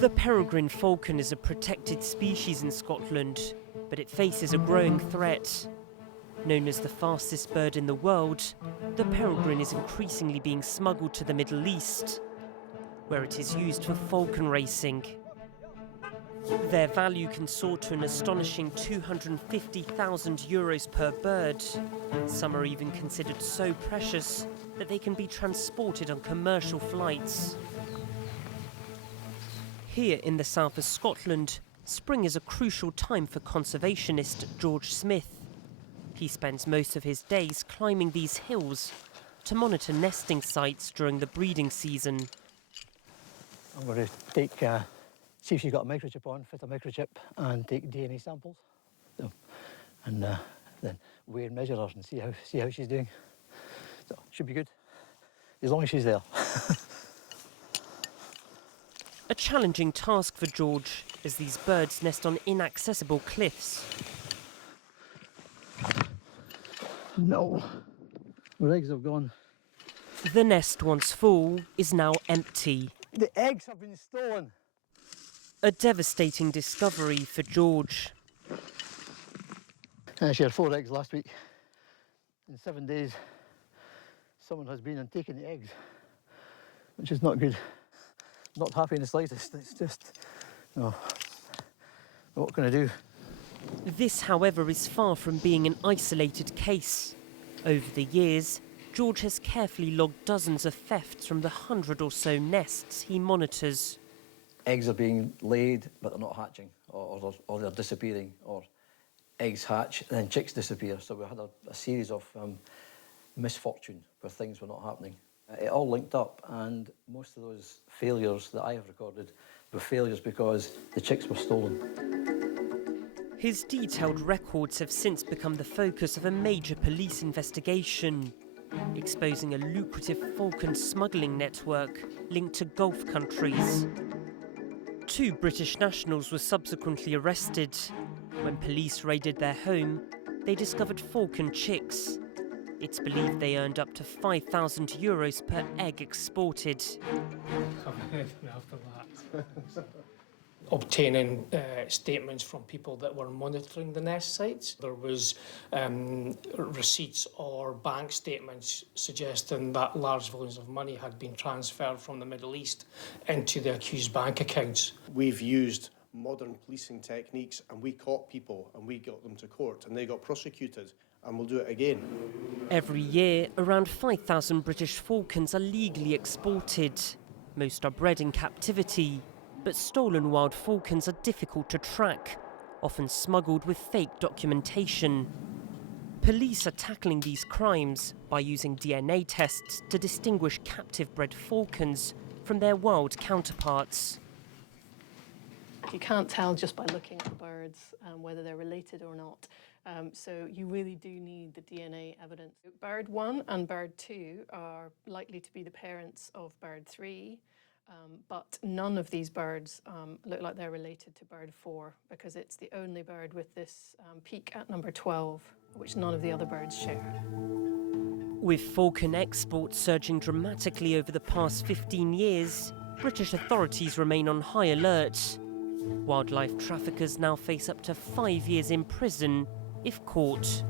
The peregrine falcon is a protected species in Scotland, but it faces a growing threat. Known as the fastest bird in the world, the peregrine is increasingly being smuggled to the Middle East, where it is used for falcon racing. Their value can soar to an astonishing €250,000 per bird. Some are even considered so precious that they can be transported on commercial flights. Here in the south of Scotland, spring is a crucial time for conservationist George Smith. He spends most of his days climbing these hills to monitor nesting sites during the breeding season. I'm going to see if she's got a microchip on, fit a microchip and take DNA samples. And then weigh and measure her and see how she's doing. So should be good, as long as she's there. A challenging task for George, as these birds nest on inaccessible cliffs. No, our eggs have gone. The nest, once full, is now empty. The eggs have been stolen. A devastating discovery for George. She had 4 eggs last week. In 7 days, someone has been and taken the eggs, which is not good. Not happy in the slightest. It's just, no. What can I do? This, however, is far from being an isolated case. Over the years, George has carefully logged dozens of thefts from the 100 or so nests he monitors. Eggs are being laid, but they're not hatching, or they're disappearing, or eggs hatch and then chicks disappear. So we had a series of misfortune where things were not happening. It all linked up, and most of those failures that I have recorded were failures because the chicks were stolen. His detailed records have since become the focus of a major police investigation, exposing a lucrative falcon smuggling network linked to Gulf countries. 2 British nationals were subsequently arrested. When police raided their home, they discovered falcon chicks. It's believed they earned up to €5,000 per egg exported. After that. Obtaining statements from people that were monitoring the nest sites. There was receipts or bank statements suggesting that large volumes of money had been transferred from the Middle East into the accused bank accounts. We've used modern policing techniques and we caught people and we got them to court and they got prosecuted, and we'll do it again. Every year, around 5,000 British falcons are legally exported. Most are bred in captivity. But stolen wild falcons are difficult to track, often smuggled with fake documentation. Police are tackling these crimes by using DNA tests to distinguish captive-bred falcons from their wild counterparts. You can't tell just by looking at the birds whether they're related or not. So you really do need the DNA evidence. Bird 1 and bird 2 are likely to be the parents of bird 3. But none of these birds look like they're related to bird 4 because it's the only bird with this peak at number 12, which none of the other birds share. With falcon exports surging dramatically over the past 15 years, British authorities remain on high alert. Wildlife traffickers now face up to 5 years in prison if caught.